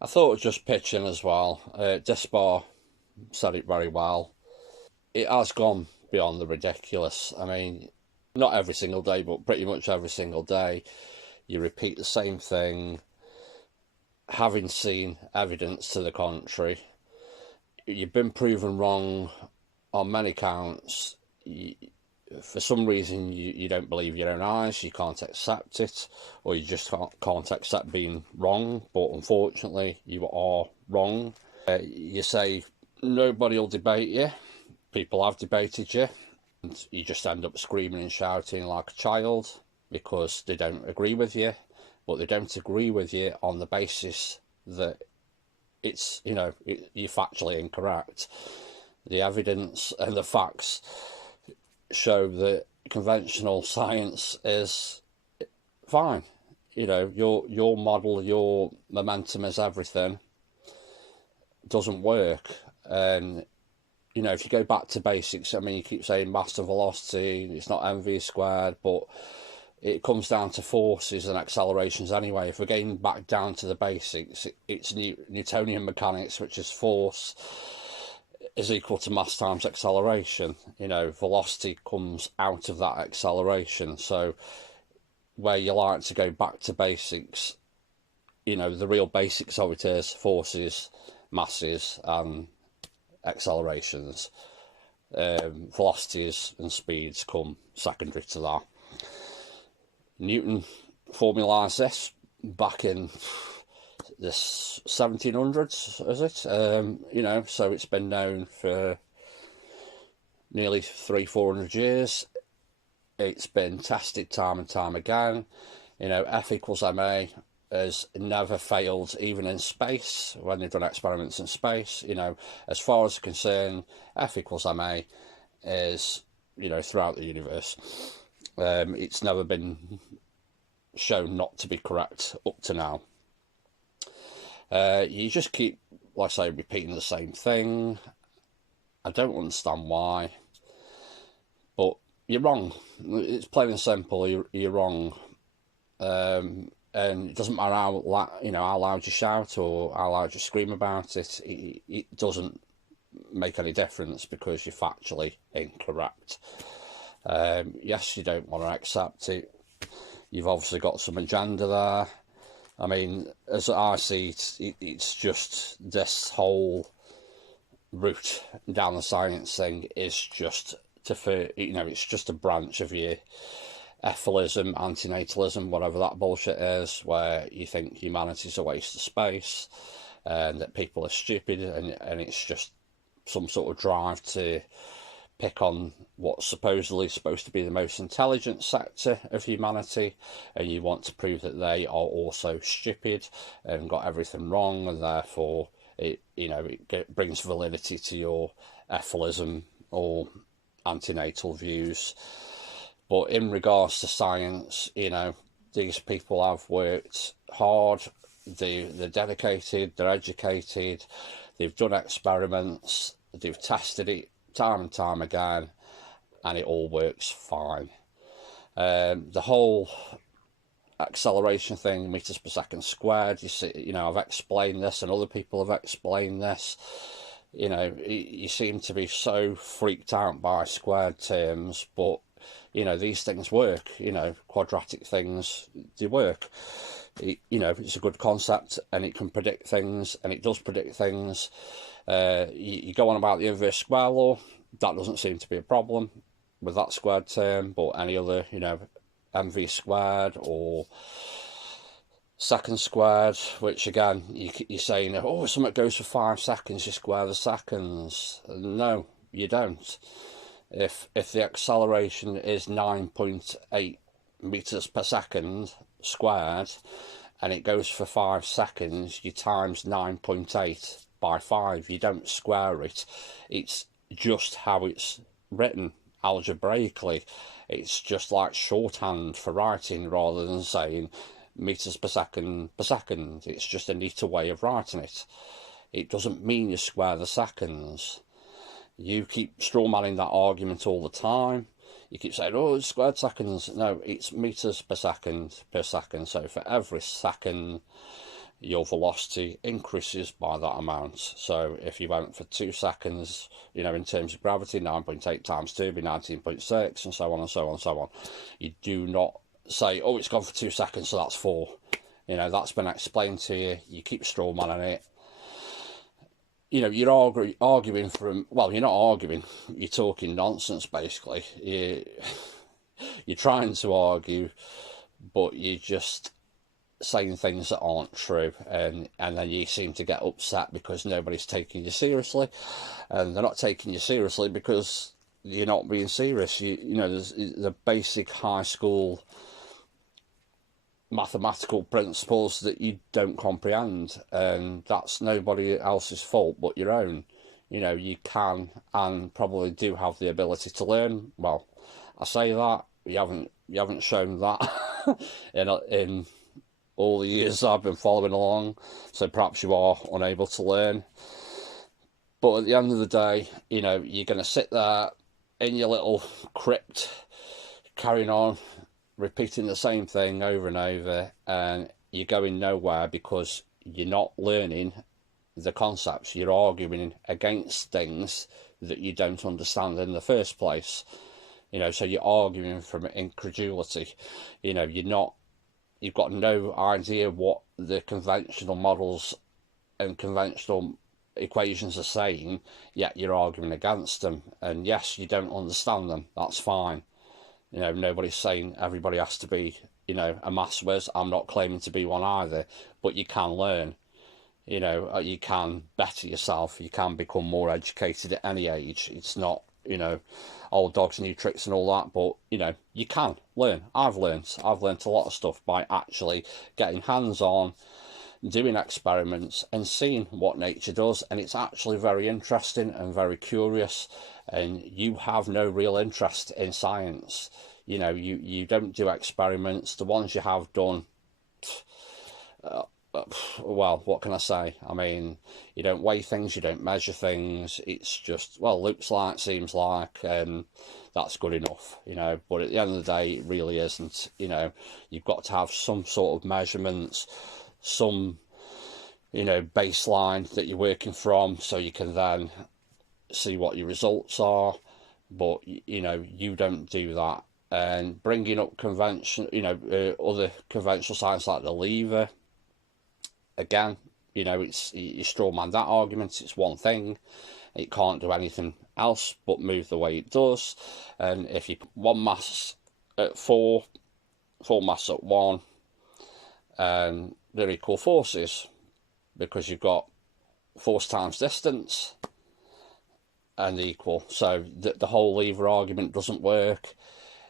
I thought it was just pitching as well. Despar said it very well. It has gone beyond the ridiculous. I mean, not every single day, but pretty much every single day, you repeat the same thing, having seen evidence to the contrary. You've been proven wrong on many counts. For some reason, you don't believe your own eyes, you can't accept it, or you just can't accept being wrong. But unfortunately, you are wrong. You say nobody will debate you. People have debated you, and you just end up screaming and shouting like a child because they don't agree with you. But they don't agree with you on the basis that it's, you're factually incorrect. The evidence and the facts show that conventional science is fine. Your model, your momentum is everything, doesn't work. And if you go back to basics, I mean, you keep saying mass to velocity, it's not mv squared, but it comes down to forces and accelerations anyway. If we're getting back down to the basics, it's Newtonian mechanics, which is force is equal to mass times acceleration. Velocity comes out of that acceleration. So where you like to go back to basics, the real basics of it is forces, masses, and accelerations. Velocities and speeds come secondary to that. Newton formalised this back in the 1700s, is it? So it's been known for nearly 300-400 years. It's been tested time and time again. F equals ma has never failed, even in space, when they've done experiments in space. As far as concerned, F equals ma is, throughout the universe. It's never been shown not to be correct up to now. You just keep, like I say, repeating the same thing. I don't understand why, but you're wrong. It's plain and simple. You're wrong. And it doesn't matter how loud you shout or how loud you scream about it. It doesn't make any difference because you're factually incorrect. Yes, you don't want to accept it. You've obviously got some agenda there. I mean, as I see it, it's just this whole route down the science thing is just it's just a branch of your ethylism, antinatalism, whatever that bullshit is, where you think humanity's a waste of space and that people are stupid, and it's just some sort of drive to pick on what's supposedly supposed to be the most intelligent sector of humanity, and you want to prove that they are also stupid and got everything wrong, and therefore it brings validity to your ethylism or antinatal views. But in regards to science, these people have worked hard, they're dedicated, they're educated, they've done experiments, they've tested it time and time again, and it all works fine. The whole acceleration thing, meters per second squared, you see, I've explained this and other people have explained this. You seem to be so freaked out by squared terms, but these things work. Quadratic things, they work. It's a good concept, and it can predict things, and it does predict things. You go on about the inverse square law, that doesn't seem to be a problem with that squared term, but any other, mv squared or second squared, which again, you're saying, oh, something goes for 5 seconds, you square the seconds. No, you don't. If the acceleration is 9.8 meters per second squared and it goes for 5 seconds, you times 9.8 by 5. You don't square it. It's just how it's written algebraically. It's just like shorthand for writing rather than saying meters per second per second. It's just a neater way of writing it. It doesn't mean you square the seconds. You keep strawmanning that argument all the time. You keep saying, oh, it's squared seconds. No, it's meters per second per second. So for every second your velocity increases by that amount. So if you went for 2 seconds, you know, in terms of gravity, 9.8 times 2 be 19.6, and so on and so on and so on. You do not say, oh, it's gone for 2 seconds, so that's 4. You know, that's been explained to you. You keep strawmanning it. You know, you're arguing from, well, you're not arguing, you're talking nonsense, basically. You're trying to argue, but you're just saying things that aren't true, and then you seem to get upset because nobody's taking you seriously, and they're not taking you seriously because you're not being serious. You know, there's the basic high school mathematical principles that you don't comprehend, and that's nobody else's fault but your own. You know, you can and probably do have the ability to learn. Well, I say that you haven't shown that in all the years I've been following along, so perhaps you are unable to learn. But at the end of the day, you know, you're going to sit there in your little crypt, carrying on, repeating the same thing over and over, and you're going nowhere because you're not learning the concepts. You're arguing against things that you don't understand in the first place. You know, so you're arguing from incredulity. You know, you've got no idea what the conventional models and conventional equations are saying, yet you're arguing against them. And yes, you don't understand them, that's fine. You know, nobody's saying everybody has to be, you know, a maths whiz. I'm not claiming to be one either, but you can learn. You know, you can better yourself, you can become more educated at any age. It's not, you know, old dogs, new tricks and all that, but, you know, you can learn. I've learned a lot of stuff by actually getting hands-on, doing experiments and seeing what nature does, and it's actually very interesting and very curious. And you have no real interest in science. You know, you don't do experiments. The ones you have done, well, what can I say? I mean, you don't weigh things, you don't measure things. It's just, well, looks like, seems like, that's good enough, you know. But at the end of the day, it really isn't. You know, you've got to have some sort of measurements, some, you know, baseline that you're working from, so you can then see what your results are. But, you know, you don't do that. And bringing up convention, you know, other conventional science like the lever, again, you know, it's, you strawman that argument. It's one thing, it can't do anything else but move the way it does. And if you put one mass at 4 mass at 1, and they're equal forces, because you've got force times distance and equal. So the whole lever argument doesn't work.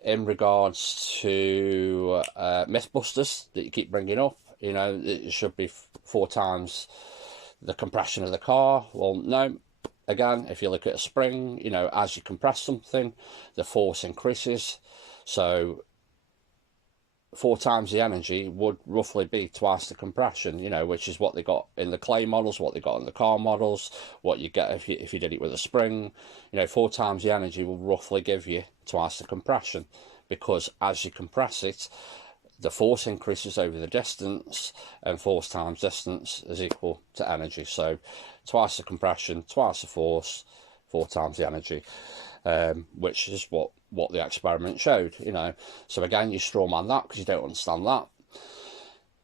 In regards to Mythbusters that you keep bringing up, you know, it should be 4 times the compression of the car. Well, no. Again, if you look at a spring, you know, as you compress something, the force increases. So 4 times the energy would roughly be twice the compression, you know, which is what they got in the clay models, what they got in the car models, what you get if you did it with a spring. You know, 4 times the energy will roughly give you twice the compression, because as you compress it, the force increases over the distance, and force times distance is equal to energy. So twice the compression, twice the force, 4 times the energy, which is what the experiment showed, you know. So again, you strawman that because you don't understand that.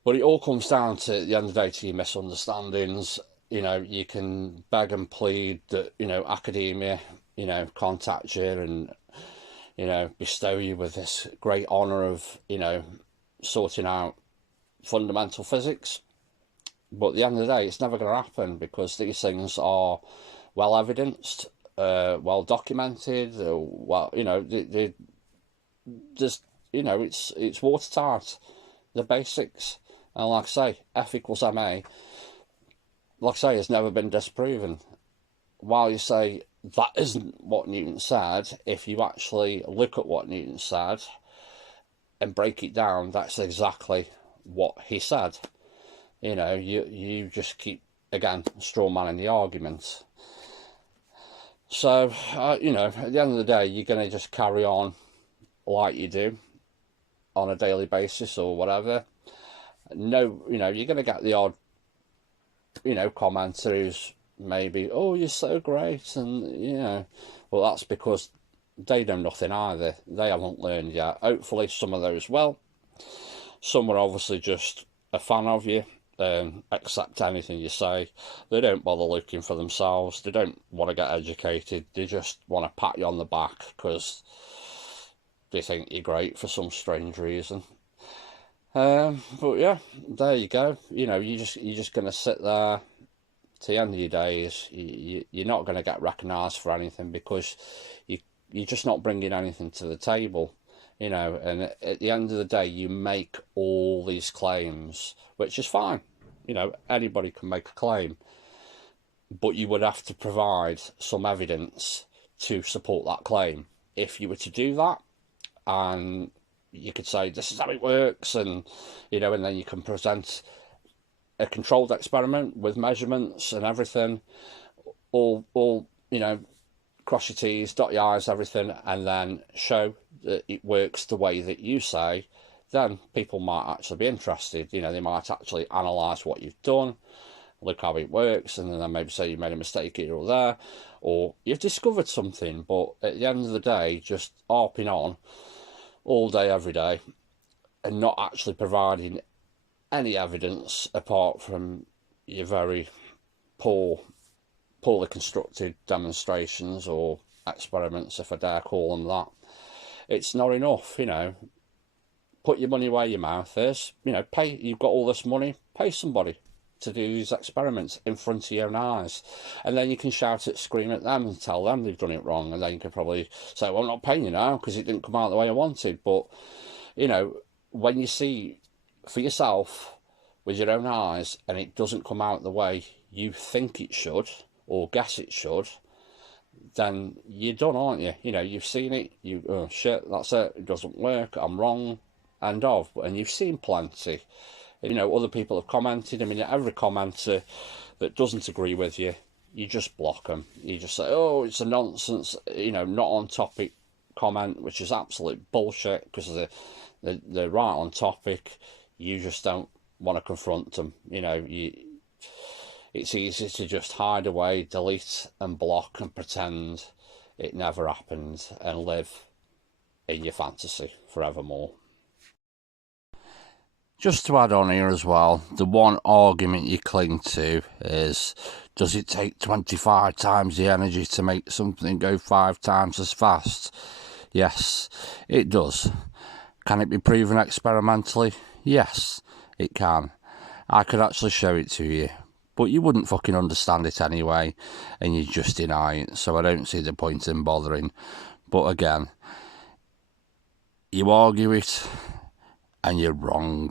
But it all comes down to, at the end of the day, to your misunderstandings. You know, you can beg and plead that, you know, academia, you know, contact you and, you know, bestow you with this great honour of, you know, sorting out fundamental physics. But at the end of the day, it's never going to happen, because these things are well evidenced, well documented. Well, you know, they just, you know, it's watertight, the basics. And like I say, F equals ma, like I say, has never been disproven. While you say that isn't what Newton said, if you actually look at what Newton said and break it down, that's exactly what he said. You know, you just keep, again, strawmanning the argument. So, you know, at the end of the day, you're going to just carry on like you do on a daily basis or whatever. No, you know, you're going to get the odd commenter who's maybe, oh, you're so great, and well, that's because they know nothing either. They haven't learned yet. Hopefully some of those will. Some are obviously just a fan of you, accept anything you say. They don't bother looking for themselves. They don't want to get educated. They just want to pat you on the back because they think you're great for some strange reason. But yeah, there you go. You're just going to sit there to the end of your days. You're not going to get recognised for anything because you're just not bringing anything to the table. And at the end of the day, you make all these claims, which is fine. Anybody can make a claim, but you would have to provide some evidence to support that claim. If you were to do that, and you could say, this is how it works, and then you can present a controlled experiment with measurements and everything, all cross your T's, dot your I's, everything, and then show that it works the way that you say, then people might actually be interested. They might actually analyse what you've done, look how it works, and then maybe say you made a mistake here or there, or you've discovered something. But at the end of the day, just harping on all day, every day, and not actually providing any evidence apart from your very poorly constructed demonstrations or experiments, if I dare call them that, it's not enough. Put your money where your mouth is. Pay. You've got all this money, pay somebody to do these experiments in front of your own eyes, and then you can shout at, scream at them and tell them they've done it wrong, and then you can probably say, well, I'm not paying you now because it didn't come out the way I wanted. But when you see for yourself with your own eyes and it doesn't come out the way you think it should or guess it should, then you're done, aren't you? You've seen it, oh shit, that's it doesn't work, I'm wrong, and you've seen plenty. Other people have commented. Every commenter that doesn't agree with you, you just block them. You just say, oh, it's a nonsense, not on topic comment, which is absolute bullshit because they're right on topic. You just don't want to confront them. It's easy to just hide away, delete and block and pretend it never happened and live in your fantasy forevermore. Just to add on here as well, the one argument you cling to is, does it take 25 times the energy to make something go 5 times as fast? Yes, it does. Can it be proven experimentally? Yes, it can. I could actually show it to you, but you wouldn't fucking understand it anyway, and you just deny it, so I don't see the point in bothering. But again, you argue it, and you're wrong.